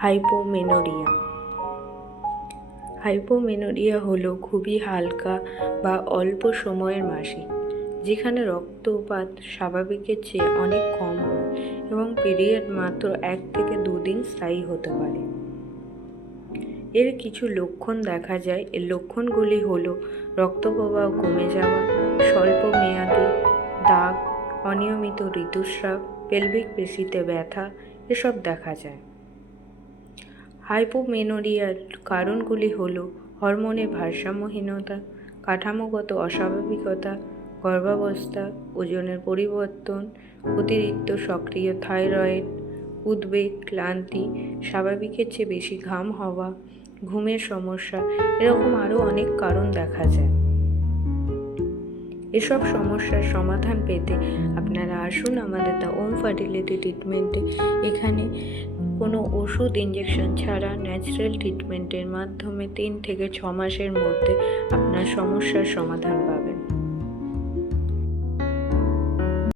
হাইপোমেনোরিয়া। হাইপোমেনোরিয়া হলো খুবই হালকা বা অল্প সময়ের মাসিক, যেখানে রক্তপাত স্বাভাবিকের চেয়ে অনেক কম হয় এবং পিরিয়ড মাত্র 1 থেকে 2 দিন স্থায়ী হতে পারে। এর কিছু লক্ষণ দেখা যায়। এর লক্ষণগুলি হলো রক্তপ্রবাহ কমে যাওয়া, স্বল্প মেয়াদি দাগ, অনিয়মিত ঋতুস্রাব, পেলভিক পেশিতে ব্যথা এসব দেখা যায়। হাইপোমেনোরিয়ার কারণগুলি হলো হরমোনের ভারসাম্যহীনতা, কাঠামোগত অস্বাভাবিকতা, গর্ভাবস্থা, ওজনের পরিবর্তন, অতিরিক্ত সক্রিয় থাইরয়েড, উদ্বেগ, ক্লান্তি, স্বাভাবিকের চেয়ে বেশি ঘাম হওয়া, ঘুমের সমস্যা, এরকম আরও অনেক কারণ দেখা যায়। এসব সমস্যার সমাধান পেতে আপনারা আসুন আমাদের দ্য ওম ফার্টিলিটি ট্রিটমেন্টে। এখানে কোনো ওষুধ ইঞ্জেকশন ছাড়া ন্যাচারাল ট্রিটমেন্টের মাধ্যমে 3 থেকে 6 মাসের মধ্যে আপনার সমস্যার সমাধান পাবেন।